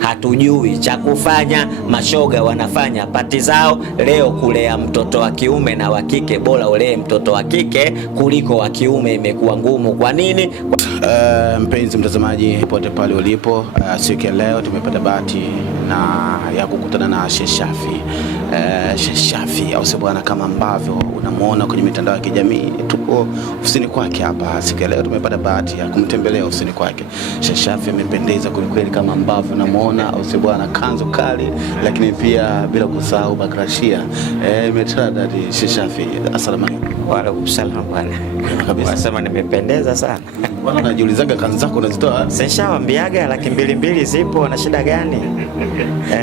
hatujui cha kufanya. Mashoga wanafanya pati zao. Leo kulea mtoto wa kiume na wa kike, bora ulee mtoto wa kike kuliko wa kiume, imekuwa ngumu. Kwa nini? Mpenzi mtazamaji popote pale ulipo, siku ya leo tumepata bahati ya kukutana na Sheikh Shafii. Sheikh Shafii au bwana, kama ambavyo unamuona kwenye mitandao ya kijamii, tupo ofisini kwake hapa. Siku ya leo tumepata bahati ya kumtembelea ofisini kwake. Sheikh Shafii amependeza kweli kama ambavyo unamuona, au bwana, kanzu kali, lakini pia bila kusahau bakrashia. Imetradadi. Sheikh Shafii, asalamu alaykum. Wa alaykum salaam bwana. Kabisa sema nimependeza sana. Bwana, najiulizaga kanzu zako unazitoa? Sishawaambiaga 2,200 zipo, na shida gani?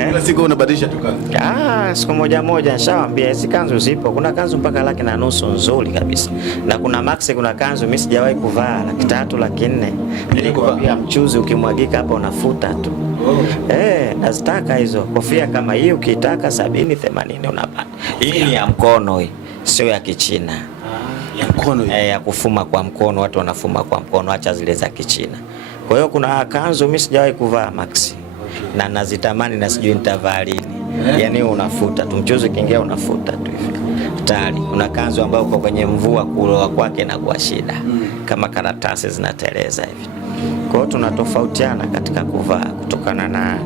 Kila siku unabadilisha tu kanzu? Siku moja nishawaambia hizi kanzu zipo. Kuna kanzu mpaka 1,500,000 nzuri kabisa. Na kuna maxi, kuna kanzu mimi sijawahi kuvaa 300,000, 400,000. Nilikwambia mchuzi ukimwagika hapa unafuta tu. Nazitaka hizo. Kofia kama hii ukitaka 70, 80 unapata. Hii ni ya mkono hii, sio ya Kichina. Ya mkono hii. Ya kufuma kwa mkono, watu wanafuma kwa mkono, acha zile za Kichina. Kwa hiyo kuna kanzu mimi sijawahi kuvaa maxi. Na nazitamani na sijui nitavaa lini. Yaani unafuta tu, mchuzi kiingia unafuta tu hivi. Tayari kuna kanzu ambayo uko kwenye mvua kuloa kwake na kwa shida. Kama karatasi zinateleza hivi. Kwa hiyo tunatofautiana katika kuvaa kutokana na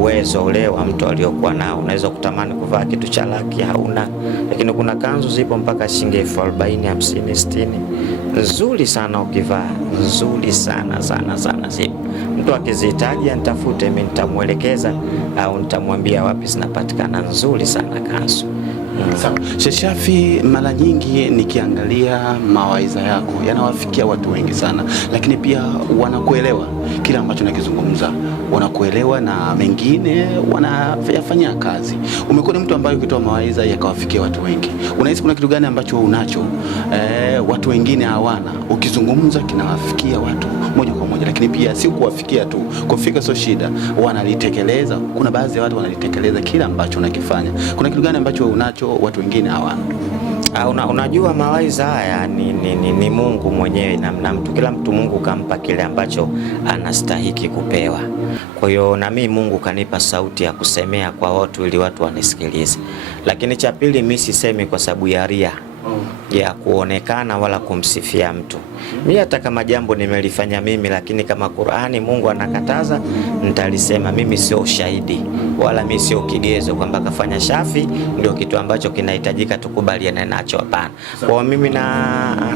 uwezo ule wa mtu aliyokuwa nao. Unaweza kutamani kuvaa kitu cha laki hauna, lakini kuna kanzu zipo mpaka shilingi 40,000, 50, 60. Nzuri sana ukivaa, nzuri sana zipo. Mtu akizihitaji anitafute, mimi nitamuelekeza au nitamwambia wapi zinapatikana. Nzuri sana kanzu. Sawa. Sheikh Shafii, mara nyingi nikiangalia mawaidha yako yanawafikia watu wengi sana, lakini pia wanakuelewa kila ambacho nakizungumza, wanakuelewa na mengine wanayafanyia kazi. Umekuwa ni mtu ambaye ukitoa mawaidha yakawafikia watu wengi. Unahisi kuna kitu gani ambacho unacho watu wengine hawana? Ukizungumza kinawafikia watu moja kwa moja, lakini pia si kuwafikia tu, kufika sio shida, wanalitekeleza. Kuna baadhi ya watu wanalitekeleza kila ambacho unakifanya. Kuna kitu gani ambacho unacho watu wengine hawana? Unajua mawaidha haya ni Mungu mwenyewe na mtu, kila mtu Mungu kampa kile ambacho anastahiki kupewa. Kwa hiyo na mimi Mungu kanipa sauti ya kusemea kwa watu ili watu wanisikilize. Lakini cha pili, mimi sisemi kwa sababu ya ria ya kuonekana wala kumsifia mtu. Mimi hata kama jambo nimelifanya mimi, lakini kama Qur'ani Mungu anakataza, nitalisema. Mimi sio ushahidi wala mimi sio kigezo kwamba kafanya Shafii ndio kitu ambacho kinahitajika tukubaliane nacho, hapana. Kwa mimi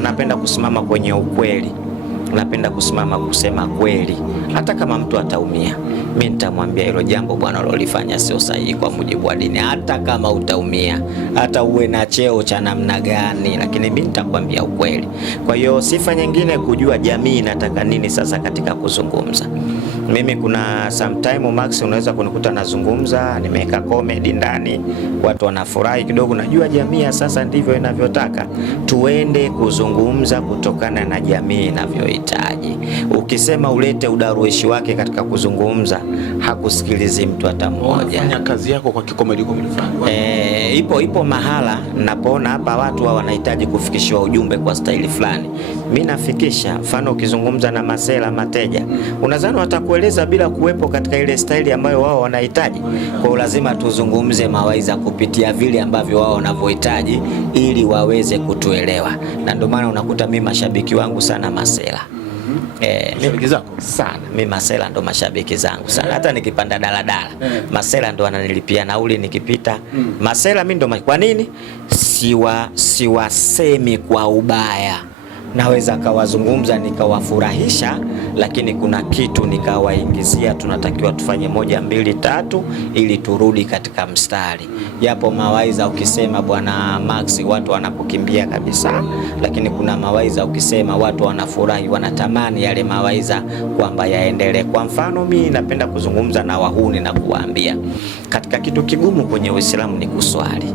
napenda kusimama kwenye ukweli. Napenda kusimama kusema kweli. Hata kama mtu ataumia, mimi nitamwambia hilo jambo bwana ulilofanya sio sahihi kwa mujibu wa dini. Hata kama utaumia, hata uwe na cheo cha namna gani, lakini mimi nitakwambia ukweli. Kwa hiyo sifa nyingine, kujua jamii inataka nini sasa katika kuzungumza. Mimi kuna sometime Max unaweza kunikuta nazungumza, nimeweka comedy ndani, watu wanafurahi kidogo. Najua jamii sasa ndivyo inavyotaka. Tuende kuzungumza kutokana na jamii inavyohitaji. Ukisema ulete udarueshi wake katika kuzungumza, hakusikilizi mtu hata mmoja. Fanya kazi yako kwa kikomedi fulani. Ipo mahala napoona hapa watu wanahitaji kufikishiwa ujumbe kwa staili fulani, mimi nafikisha. Mfano ukizungumza na masela mateja, unadhani watakueleza bila kuwepo katika ile staili ambayo wao wanahitaji? Kwa lazima tuzungumze mawaidha kupitia vile ambavyo wao wanavyohitaji ili waweze kutuelewa. Na ndio maana unakuta mimi mashabiki wangu sana masela. Mashabiki zako? Sana. Mimi masela ndo mashabiki zangu sana. Hata nikipanda daladala, masela ndo wananilipia nauli nikipita. Masela mimi ndo kwa nini? Siwasemi kwa ubaya. Naweza kawazungumza nikawafurahisha, lakini kuna kitu nikawaingizia, tunatakiwa tufanye 1, 2, 3 ili turudi katika mstari. Yapo mawaidha ukisema bwana Max watu wanapokimbia kabisa, lakini kuna mawaidha ukisema watu wanafurahi, wanatamani yale mawaidha kwamba yaendelee. Kwa mfano mimi napenda kuzungumza na wahuni na kuwaambia katika kitu kigumu kwenye Uislamu ni kuswali.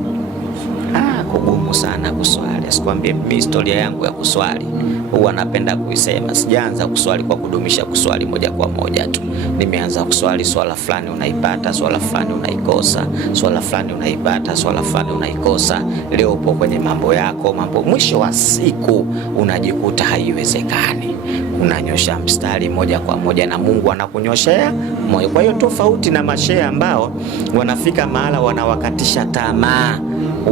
kugumu sana kuswali. Sikwambie mimi historia yangu ya kuswali huwa napenda kuisema. Sijaanza kuswali kwa kudumisha kuswali moja kwa moja tu. Nimeanza kuswali swala fulani unaipata, swala fulani unaikosa, swala fulani unaipata, swala fulani unaikosa. Leo upo kwenye mambo yako, mwisho wa siku unajikuta haiwezekani. Unanyosha mstari moja kwa moja na Mungu anakunyoshea moyo. Kwa hiyo tofauti na mashehe ambao wanafika mahala wanawakatisha tamaa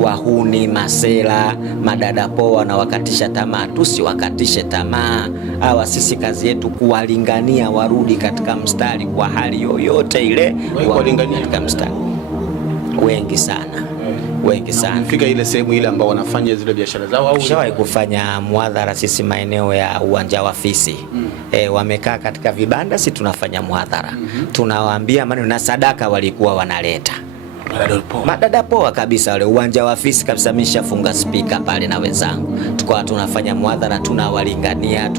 wahuni, masela, madada poa wanawakatisha tamaa. Tusiwakatishe tamaa. Hawa sisi kazi yetu kuwalingania warudi katika mstari kwa hali yoyote ile, kuwalingania katika mstari. Wengi sana fika ile sehemu ile ambao wanafanya zile biashara zao, au ushawahi kufanya muadhara sisi maeneo ya uwanja wa Fisi? Wamekaa katika vibanda, si tunafanya muadhara, tunawaambia maneno na sadaka walikuwa wanaleta madada poa kabisa wale uwanja wa Fisi kabisa. Mishafunga speaker pale na wenzangu, tukawa tunafanya muadhara, tunawalingania,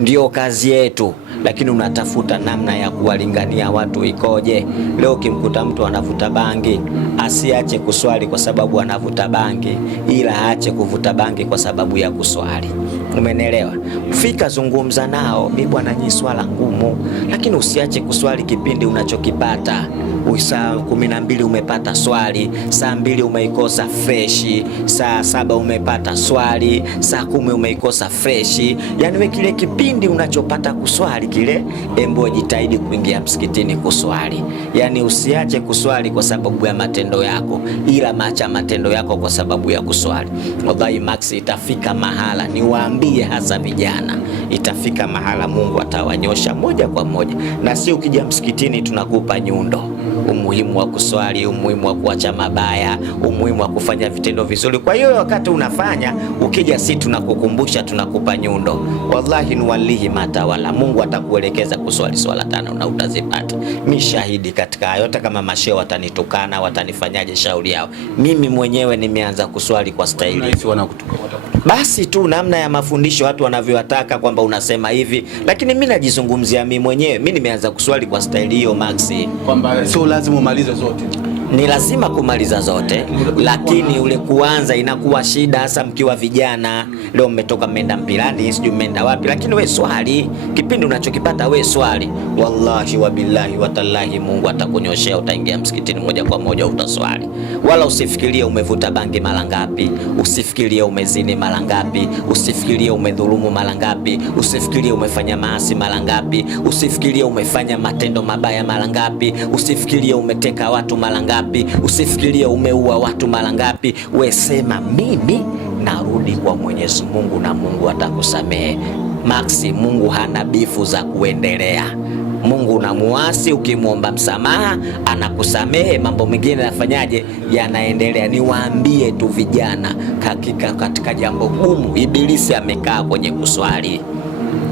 ndio kazi yetu. Lakini unatafuta namna ya kuwalingania watu ikoje? Leo ukimkuta mtu anavuta bangi, asiache kuswali kwa sababu anavuta bangi, ila aache kuvuta bangi kwa sababu ya kuswali. Umenielewa? Fika zungumza nao, mimi bwana, nyi swala ngumu, lakini usiache kuswali kipindi unachokipata. Saa 12 umepata swali, saa 2 umeikosa freshi, saa 7 umepata swali, saa 10 umeikosa freshi. Yani we kile kipindi unachopata kuswali kile, embo jitahidi kuingia msikitini kuswali. Yani usiache kuswali kwa sababu ya matendo yako, ila macha matendo yako kwa sababu ya kuswali. Wallahi Max, itafika mahala, niwaambie hasa vijana, itafika mahala Mungu atawanyosha moja kwa moja, na si ukija msikitini tunakupa nyundo. Umuhimu wa kuswali, umuhimu wa kuacha mabaya, umuhimu wa kufanya vitendo vizuri. Kwa hiyo wakati unafanya, ukija si tunakukumbusha, tunakupa nyundo. Wallahi nuwalihi matawala, Mungu atakuelekeza kuswali swala 5 na utazipata. Mimi shahidi katika hayo. Hata kama mashehe watanitukana, watanifanyaje, shauri yao. Mimi mwenyewe nimeanza kuswali kwa staili. Basi tu namna ya mafundisho watu wanavyowataka kwamba unasema hivi, lakini mimi najizungumzia mimi mwenyewe. Mimi nimeanza kuswali kwa staili hiyo Maxi, kwamba sio lazima umalize zote. Ni lazima kumaliza zote, lakini ule kuanza inakuwa shida, hasa mkiwa vijana. Leo mmetoka mmeenda mpilani, sijui mmeenda wapi, lakini we swali kipindi unachokipata, we swali. Wallahi wa billahi wa tallahi, Mungu atakunyoshea, utaingia msikitini moja kwa moja utaswali. Wala usifikirie umevuta bangi mara ngapi, usifikirie umezini mara ngapi, usifikirie umedhulumu mara ngapi, usifikirie umefanya maasi mara ngapi, usifikirie umefanya matendo mabaya mara ngapi, usifikirie umeteka watu mara ngapi, usifikirie umeua watu mara ngapi. We sema mimi narudi kwa Mwenyezi Mungu na Mungu atakusamehe. Maxi, Mungu hana bifu za kuendelea. Mungu unamuasi, ukimwomba msamaha anakusamehe, mambo mengine yafanyaje, yanaendelea. Niwaambie tu vijana, katika jambo gumu Ibilisi amekaa kwenye kuswali.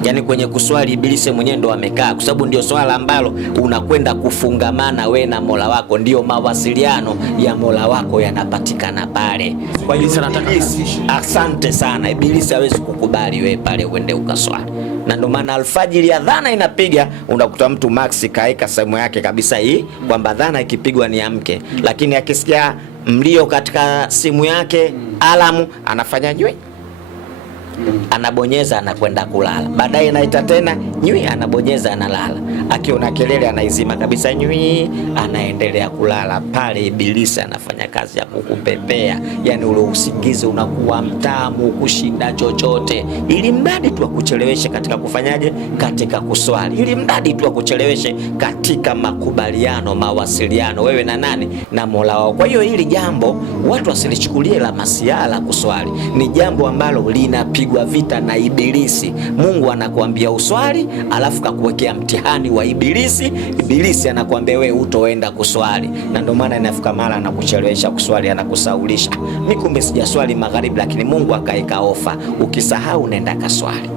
Yani kwenye kuswali Ibilisi mwenyewe ndo amekaa, kwa sababu ndio swala ambalo unakwenda kufungamana we na Mola wako, ndio mawasiliano ya Mola wako yanapatikana pale. Kwa hiyo asante sana, Ibilisi hawezi kukubali we pale uende ukaswali. Na ndio maana alfajiri adhana inapiga, unakuta mtu Max kaeka sehemu yake kabisa hii kwamba adhana ikipigwa ni amke, lakini akisikia mlio katika simu yake alamu anafanya nywe, anabonyeza, anakwenda kulala. Baadaye inaita tena nywi, anabonyeza, analala. Akiona kelele anaizima kabisa nywi, anaendelea kulala. Pale Ibilisi anafanya kazi ya kukupepea, yani ule usingizi unakuwa mtamu kushinda chochote, ili mradi tu akucheleweshe katika kufanyaje, katika kuswali, ili mradi tu akucheleweshe katika makubaliano, mawasiliano wewe na nani, na Mola wao. Kwa hiyo hili jambo watu wasilichukulie la masiala. Kuswali ni jambo ambalo linapigwa vita na Ibilisi. Mungu anakuambia uswali, alafu kakuwekea mtihani wa Ibilisi. Ibilisi anakuambia wewe utoenda kuswali, na ndio maana inafika mara anakuchelewesha kuswali, anakusaulisha. Mimi kumbe sijaswali magharibi, lakini Mungu akaeka ofa, ukisahau nenda kaswali.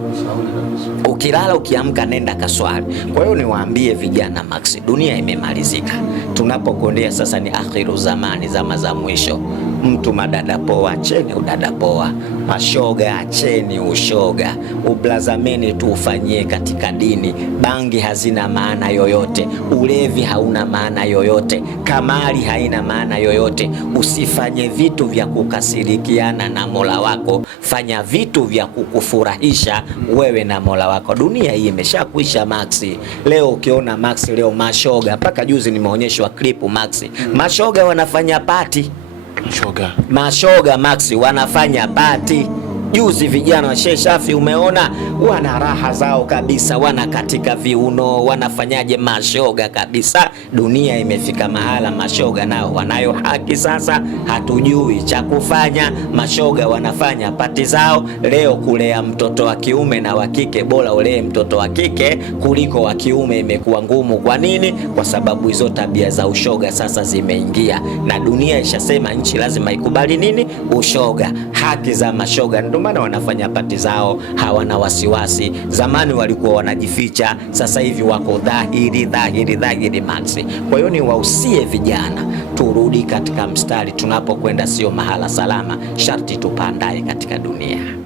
ukilala ukiamka nenda kaswali. Kwa hiyo niwaambie vijana Max, dunia imemalizika. Tunapokondea sasa ni akhiru zamani, zama za mwisho. Mtu madada poa, acheni udada poa. Mashoga, acheni ushoga. Ublazameni tu ufanyie katika dini. Bangi hazina maana yoyote, ulevi hauna maana yoyote, kamari haina maana yoyote. Usifanye vitu vya kukasirikiana na Mola wako, fanya vitu vya kukufurahisha wewe na Mola wako. Dunia hii imeshakuisha Max. Leo ukiona Max, leo mashoga, mpaka juzi nimeonyeshwa klipu Max, mashoga wanafanya party. Mashoga Max wanafanya party. Juzi vijana wa Sheikh Shafi umeona wana raha zao kabisa, wana katika viuno, wanafanyaje mashoga kabisa. Dunia imefika mahala mashoga nao wanayo haki sasa, hatujui cha kufanya. Mashoga wanafanya pati zao. Leo kulea mtoto wa kiume na wa kike, bora ulee mtoto wa kike kuliko wa kiume, imekuwa ngumu. Kwa nini? Kwa sababu hizo tabia za ushoga sasa zimeingia, na dunia ishasema nchi lazima ikubali nini? Ushoga, haki za mashoga. Ndio maana wanafanya pati zao, hawana wasiwasi. Zamani walikuwa wanajificha, sasa hivi wako dhahiri Max. Kwa hiyo ni wausie vijana, turudi katika mstari. Tunapokwenda sio mahala salama, sharti tupandae katika dunia.